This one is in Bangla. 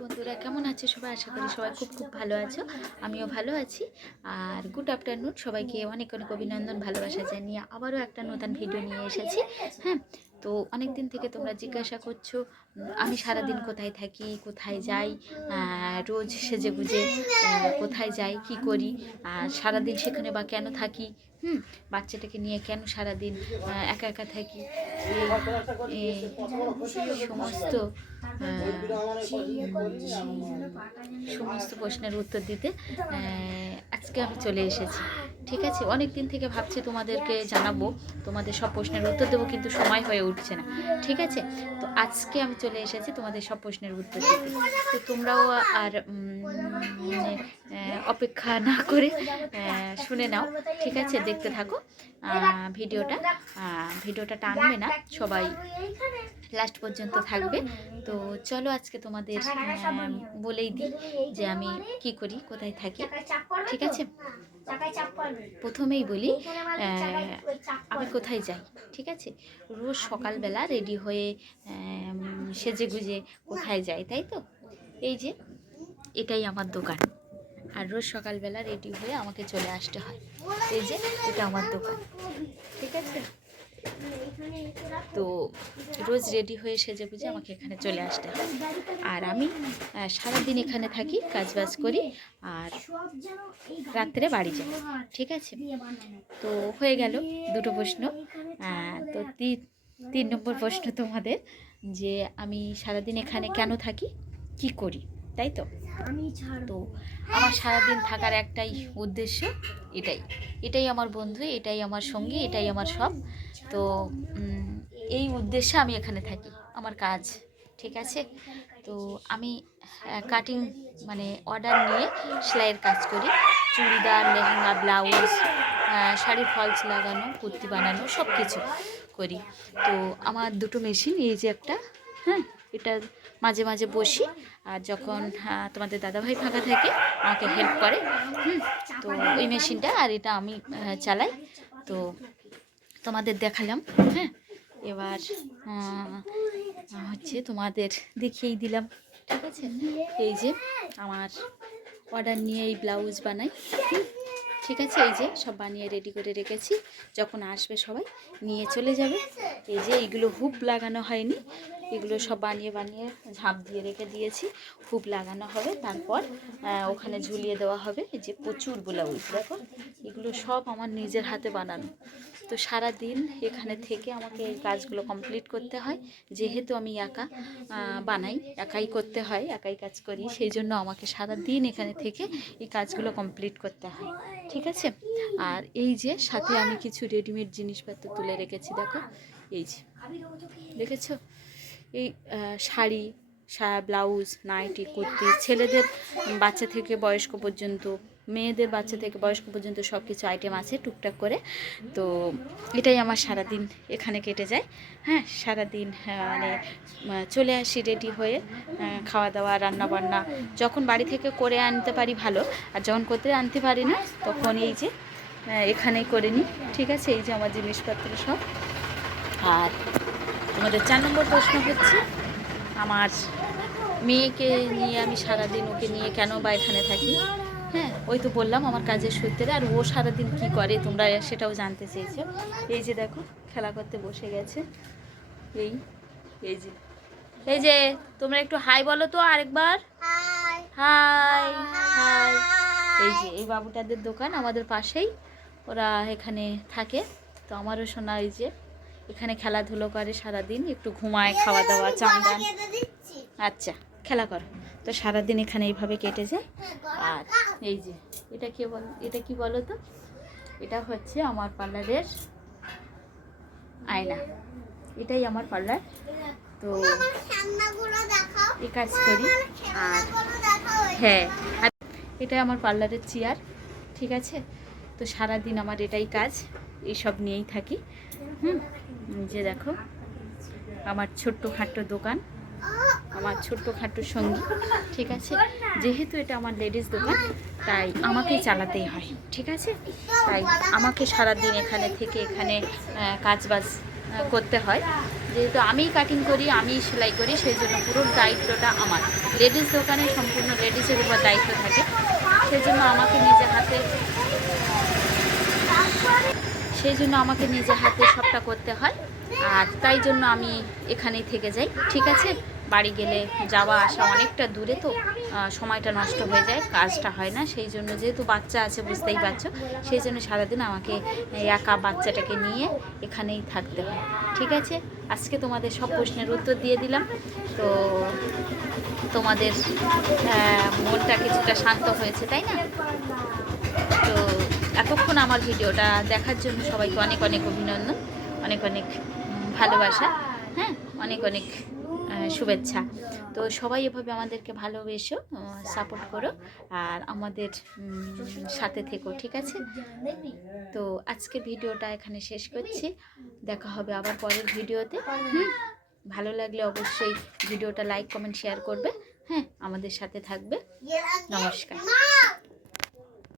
বন্ধুরা, কেমন আছে সবাই? আশা করি সবাই খুব খুব ভালো আছো। আমিও ভালো আছি। আর গুড আফটারনুন সবাইকে অনেক অনেক অভিনন্দন, ভালোবাসা জানিয়ে আবারও একটা নতুন ভিডিও নিয়ে এসেছি। হ্যাঁ তো অনেক দিন থেকে তোমরা জিজ্ঞাসা করছ, আমি সারাদিন কোথায় থাকি, কোথায় যাই রোজ সেজে গুজে কোথায় যাই, কি করি, আর সারাদিন সেখানে বা কেন থাকি হুম, বাচ্চাটাকে নিয়ে কেন সারাদিন একা একা থাকি? সমস্ত সমস্ত প্রশ্নের উত্তর দিতে আজকে আমি চলে এসেছি। ঠিক আছে? অনেক দিন থেকে ভাবছি তোমাদেরকে জানাব। তোমাদের সব প্রশ্নের উত্তর দেবো কিন্তু সময় হয়ে উঠছে না। ঠিক আছে? তো আজকে আমি চলে এসেছি তোমাদের সব প্রশ্নের উত্তর দিতে। তো তোমরাও আর মানে, অপেক্ষা না করে শুনে নাও। ঠিক আছে? দেখতে থাকো ভিডিওটা। ভিডিওটা টানবে না সবাই লাস্ট পর্যন্ত থাকবে। তো চলো আজকে তোমাদের বলেই দিই যে আমি কি করি কোথায় থাকি। ঠিক আছে? প্রথমেই বলি আমি কোথায় যাই ঠিক আছে? রোজ সকালবেলা রেডি হয়ে সেজে গুজে কোথায় যাই তাই তো? এই যে এটাই আমার দোকান। আর রোজ সকালবেলা রেডি হয়ে আমাকে চলে আসতে হয়। এই যে এটা আমার দোকান ঠিক আছে? তো রোজ রেডি হয়ে সেজে গুজে আমাকে এখানে চলে আসতে হয়। আর আমি সারাদিন এখানে থাকি কাজ বাজ করি আর রাত্রে বাড়ি যাই, ঠিক আছে? তো হয়ে গেল দুটো প্রশ্ন। তো, তিন নম্বর প্রশ্ন তোমাদের যে আমি সারাদিন এখানে কেন থাকি, কি করি? তাই তো? আমি তো আমার সারাদিন থাকার একটাই উদ্দেশ্য এটাই। এটাই আমার বন্ধু এটাই আমার সঙ্গী এটাই আমার সব। তো এই উদ্দেশ্যে আমি এখানে থাকি আমার কাজ ঠিক আছে? তো আমি কাটিং মানে অর্ডার নিয়ে সেলাইয়ের কাজ করি। চুড়িদার লেহেঙ্গা ব্লাউজ শাড়ি ফলস লাগানো কুর্তি বানানো সব কিছু করি। তো আমার দুটো মেশিন এই যে একটা হ্যাঁ এটা মাঝে মাঝে বসি। আর যখন তোমাদের দাদাভাই ফাঁকা থাকে, আমাকে হেল্প করে। হুম, তো ওই মেশিনটা আর এটা আমি চালাই। তো তোমাদের দেখালাম হ্যাঁ। এবার হচ্ছে তোমাদের দেখিয়েই দিলাম, ঠিক আছে? এই যে আমার অর্ডার নিয়ে এই ব্লাউজ বানাই। ঠিক আছে? এই যে সব বানিয়ে রেডি করে রেখেছি। যখন আসবে সবাই, নিয়ে চলে যাবে। এই যে এইগুলো হুপ লাগানো হয়নি। এগুলো সব বানিয়ে বানিয়ে ঝাঁপ দিয়ে রেখে দিয়েছি। হুপ লাগানো হবে। তারপর ওখানে ঝুলিয়ে দেওয়া হবে এই যে প্রচুর ব্লাউজ। দেখো, এগুলো সব আমার নিজের হাতে বানানো। তো সারা দিন এখানে থেকে আমাকে এই কাজগুলো কমপ্লিট করতে হয়। যেহেতু আমি একা বানাই, একাই করতে হয়, একাই কাজ করি, সেই জন্য আমাকে সারা দিন এখানে থেকে এই কাজগুলো কমপ্লিট করতে হয়। ঠিক আছে? আর এই যে, সাথে আমি কিছু রেডিমেড জিনিসপত্র তুলে রেখেছি। দেখো, এই যে। দেখেছ? এই শাড়ি ব্লাউজ নাইটি কুর্তি ছেলেদের বাচ্চা থেকে বয়স্ক পর্যন্ত মেয়েদের বাচ্চা থেকে বয়স্ক পর্যন্ত সব কিছু আইটেম আছে টুকটাক করে। তো এটাই আমার সারাদিন এখানে কেটে যায়। হ্যাঁ সারাদিন আহ, মানে চলে আসি রেডি হয়ে খাওয়া দাওয়া রান্না বান্না যখন বাড়ি থেকে করে আনতে পারি ভালো আর যখন করতে আনতে পারি না তখন এই যে এখানেই করে নিই। ঠিক আছে? এই যে আমার জিনিসপত্র সব। আর আমাদের চার নম্বর প্রশ্ন হচ্ছে আমার মেয়েকে নিয়ে আমি সারাদিন ওকে নিয়ে কেন বা এখানে থাকি? হ্যাঁ ওই তো বললাম আমার কাজের সূত্রে আর ও সারাদিন কি করে তোমরা সেটাও জানতে চেয়েছো। এই যে দেখো খেলা করতে বসে গেছে। এই এই যে এই যে তোমরা একটু হাই বলো তো আরেকবার। হাই। হাই। এই যে এই বাবুটাদের দোকান আমাদের পাশেই ওরা এখানে থাকে। তো আমারও শোনা এই যে এখানে খেলাধুলো করে সারাদিন একটু ঘুমায় খাওয়া দাওয়া চান দান আচ্ছা খেলা করো। তো সারাদিন এখানে এইভাবে কেটে যায়। আর এই যে এটা কি বল এটা কি বলো তো? এটা হচ্ছে আমার পার্লারের আয়না। এটাই আমার পার্লার। তো এই কাজ করি। আর হ্যাঁ আর এটাই আমার পার্লারের চেয়ার ঠিক আছে? তো সারাদিন আমার এটাই কাজ এইসব নিয়েই থাকি। হুম? যে দেখো আমার ছোট্ট খাট্ট দোকান আমার ছোট্ট খাট্ট সঙ্গী ঠিক আছে? যেহেতু এটা আমার লেডিস দোকান তাই আমাকেই চালাতেই হয় ঠিক আছে? তাই আমাকে সারাদিন এখানে থেকে এখানে আহ, কাজবাজ করতে হয়। যেহেতু আমিই কাটিং করি আমিই সেলাই করি সেই জন্য পুরো দায়িত্বটা আমার। লেডিস দোকানে সম্পূর্ণ লেডিসের উপর দায়িত্ব থাকে। সেই জন্য আমাকে নিজে হাতে সেই জন্য আমাকে নিজে হাতে সবটা করতে হয়। আর তাই জন্য আমি এখানেই থেকে যাই। ঠিক আছে? বাড়ি গেলে যাওয়া আসা অনেকটা দূরে তো সময়টা নষ্ট হয়ে যায়, কাজটা হয় না। সেই জন্য যেহেতু বাচ্চা আছে, বুঝতেই পারছ। সেই জন্য সারাদিন আমাকে একা বাচ্চাটাকে নিয়ে এখানেই থাকতে হয়। ঠিক আছে? আজকে তোমাদের সব প্রশ্নের উত্তর দিয়ে দিলাম। তো তোমাদের মনটা কিছুটা শান্ত হয়েছে, তাই না? তো এতক্ষণ আমার ভিডিওটা দেখার জন্য সবাইকে অনেক অনেক অভিনন্দন অনেক অনেক ভালোবাসা হ্যাঁ? অনেক অনেক শুভেচ্ছা। তো সবাই এভাবে আমাদেরকে ভালোবেসো সাপোর্ট করো আর আমাদের সাথে থেকো ঠিক আছে? তো আজকের ভিডিওটা এখানে শেষ করছি। দেখা হবে আবার পরের ভিডিওতে ভালো লাগলে অবশ্যই ভিডিওটা লাইক কমেন্ট শেয়ার করবে হ্যাঁ? আমাদের সাথে থাকবে। নমস্কার।